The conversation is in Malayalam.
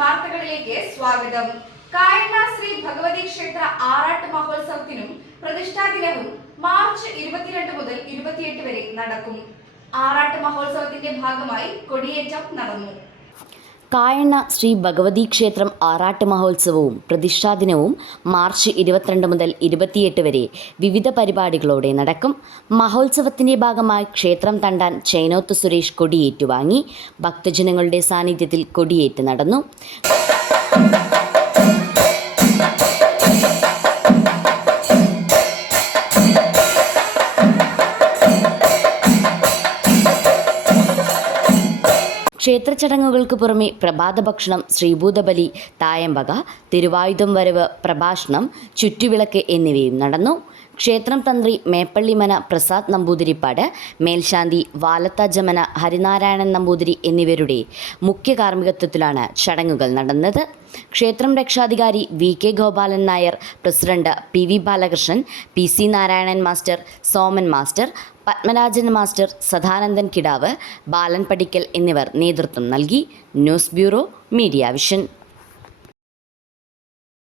വാർത്തകളിലേക്ക് സ്വാഗതം. കായണ്ണ ശ്രീ ഭഗവതി ക്ഷേത്ര ആറാട്ട് മഹോത്സവത്തിനും പ്രതിഷ്ഠാ ദിനവും മാർച്ച് 22 മുതൽ 28 വരെ നടക്കും. ആറാട്ട് മഹോത്സവത്തിന്റെ ഭാഗമായി കൊടിയേറ്റം നടന്നു. കായണ്ണ ശ്രീ ഭഗവതി ക്ഷേത്രം ആറാട്ട് മഹോത്സവവും പ്രതിഷ്ഠാദിനവും മാർച്ച് 22 മുതൽ 28 വരെ വിവിധ പരിപാടികളോടെ നടക്കും. മഹോത്സവത്തിന്റെ ഭാഗമായി ക്ഷേത്രം തണ്ടാൻ ചേനോത്ത് സുരേഷ് കൊടിയേറ്റുവാങ്ങി. ഭക്തജനങ്ങളുടെ സാന്നിധ്യത്തിൽ കൊടിയേറ്റ് നടന്നു. ക്ഷേത്ര ചടങ്ങുകൾക്ക് പുറമെ പ്രഭാത ഭക്ഷണം, ശ്രീഭൂതബലി, തായമ്പക, തിരുവായുധം വരവ്, പ്രഭാഷണം, ചുറ്റുവിളക്ക് എന്നിവയും നടന്നു. ക്ഷേത്രം തന്ത്രി മേപ്പള്ളിമന പ്രസാദ് നമ്പൂതിരിപ്പാട്, മേൽശാന്തി വാലത്താജമന ഹരിനാരായണൻ നമ്പൂതിരി എന്നിവരുടെ മുഖ്യ കാർമ്മികത്വത്തിലാണ് ചടങ്ങുകൾ നടന്നത്. ക്ഷേത്രം രക്ഷാധികാരി VK Gopalan Nair, president PV Balakrishnan, PC Narayanan master, Soman master, Padmarajan master, Sadanandan Kidavu, Balan Padikkal എന്നിവർ നേതൃത്വം നൽകി. News bureau, media vision.